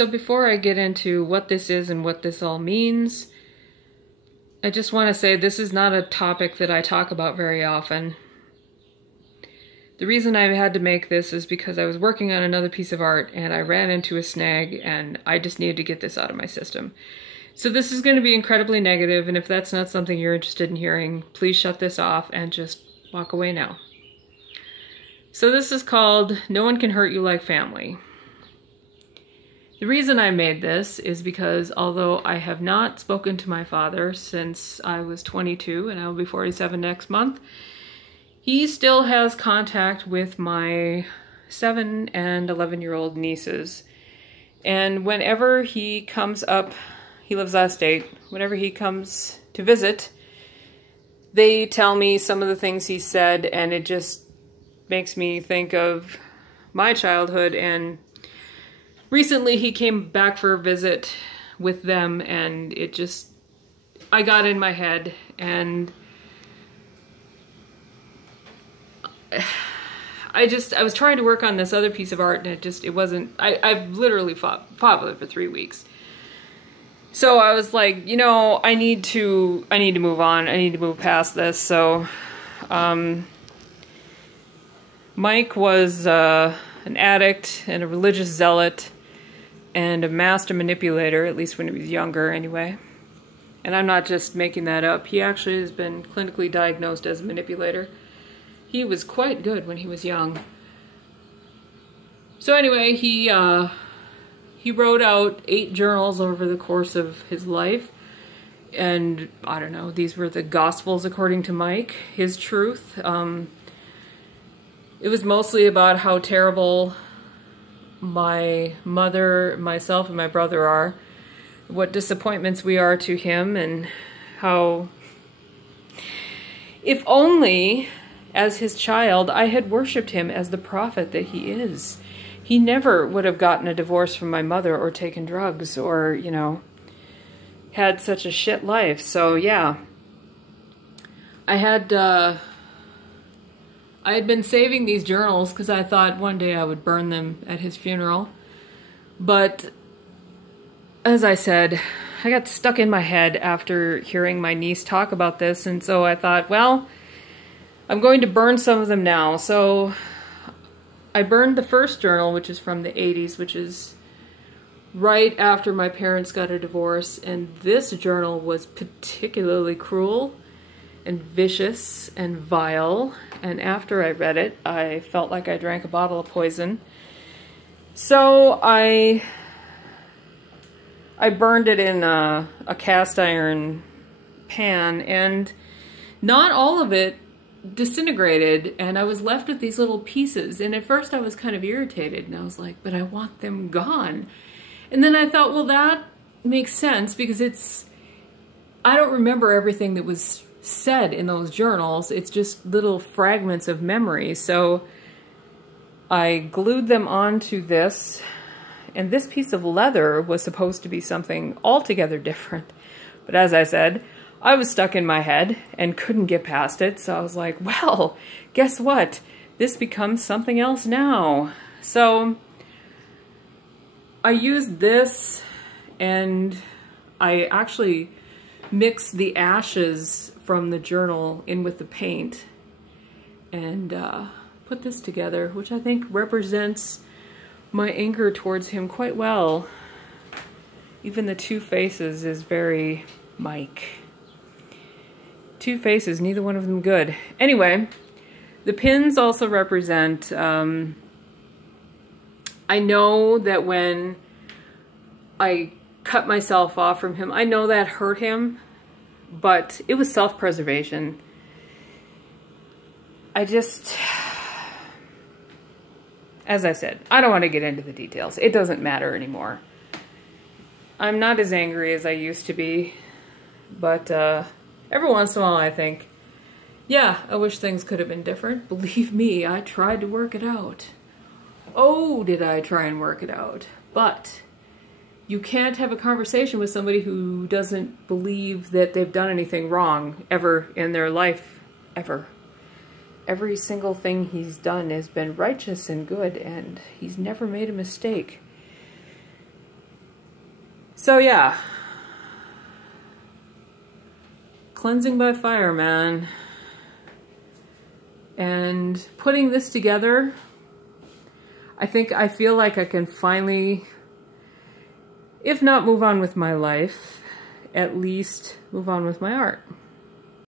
So before I get into what this is and what this all means, I just want to say this is not a topic that I talk about very often. The reason I had to make this is because I was working on another piece of art and I ran into a snag and I just needed to get this out of my system. So this is going to be incredibly negative, and if that's not something you're interested in hearing, please shut this off and just walk away now. So this is called No One Can Hurt You Like Family. The reason I made this is because although I have not spoken to my father since I was 22 and I will be 47 next month, he still has contact with my 7 and 11-year-old nieces. And whenever he comes up, he lives out of state, whenever he comes to visit, they tell me some of the things he said, and it just makes me think of my childhood. And recently he came back for a visit with them, and it just, I got in my head, and I was trying to work on this other piece of art, and it wasn't, I've literally fought with it for 3 weeks. So I was like, you know, I need to move on. I need to move past this. So, Mike was an addict and a religious zealot and a master manipulator, at least when he was younger anyway. And I'm not just making that up. He actually has been clinically diagnosed as a manipulator. He was quite good when he was young. So anyway, he wrote out 8 journals over the course of his life. And I don't know, these were the Gospels according to Mike, his truth. It was mostly about how terrible my mother, myself, and my brother are, what disappointments we are to him, and how, if only as his child I had worshipped him as the prophet that he is, he never would have gotten a divorce from my mother or taken drugs or, you know, had such a shit life. So yeah, I had been saving these journals because I thought one day I would burn them at his funeral. But as I said, I got stuck in my head after hearing my niece talk about this, and so I thought, well, I'm going to burn some of them now. So I burned the first journal, which is from the 80s, which is right after my parents got a divorce, and this journal was particularly cruel and vicious and vile, and after I read it, I felt like I drank a bottle of poison. So I burned it in a cast iron pan, and not all of it disintegrated, and I was left with these little pieces. And at first I was kind of irritated, and I was like, but I want them gone. And then I thought, well, that makes sense, because I don't remember everything that was said in those journals. It's just little fragments of memory. So I glued them onto this, and this piece of leather was supposed to be something altogether different. But as I said, I was stuck in my head and couldn't get past it. So I was like, well, guess what? This becomes something else now. So I used this, and I actually mixed the ashes from the journal in with the paint and put this together, which I think represents my anger towards him quite well. Even the 2 faces is very Mike. 2 faces, neither one of them good. Anyway, the pins also represent, I know that when I cut myself off from him, I know that hurt him, but it was self-preservation. As I said, I don't want to get into the details. It doesn't matter anymore. I'm not as angry as I used to be, but every once in a while I think, yeah, I wish things could have been different. Believe me, I tried to work it out. Oh, did I try and work it out. But you can't have a conversation with somebody who doesn't believe that they've done anything wrong ever in their life, ever. Every single thing he's done has been righteous and good, and he's never made a mistake. So yeah, cleansing by fire, man. And putting this together, I feel like I can finally, if not move on with my life, at least move on with my art.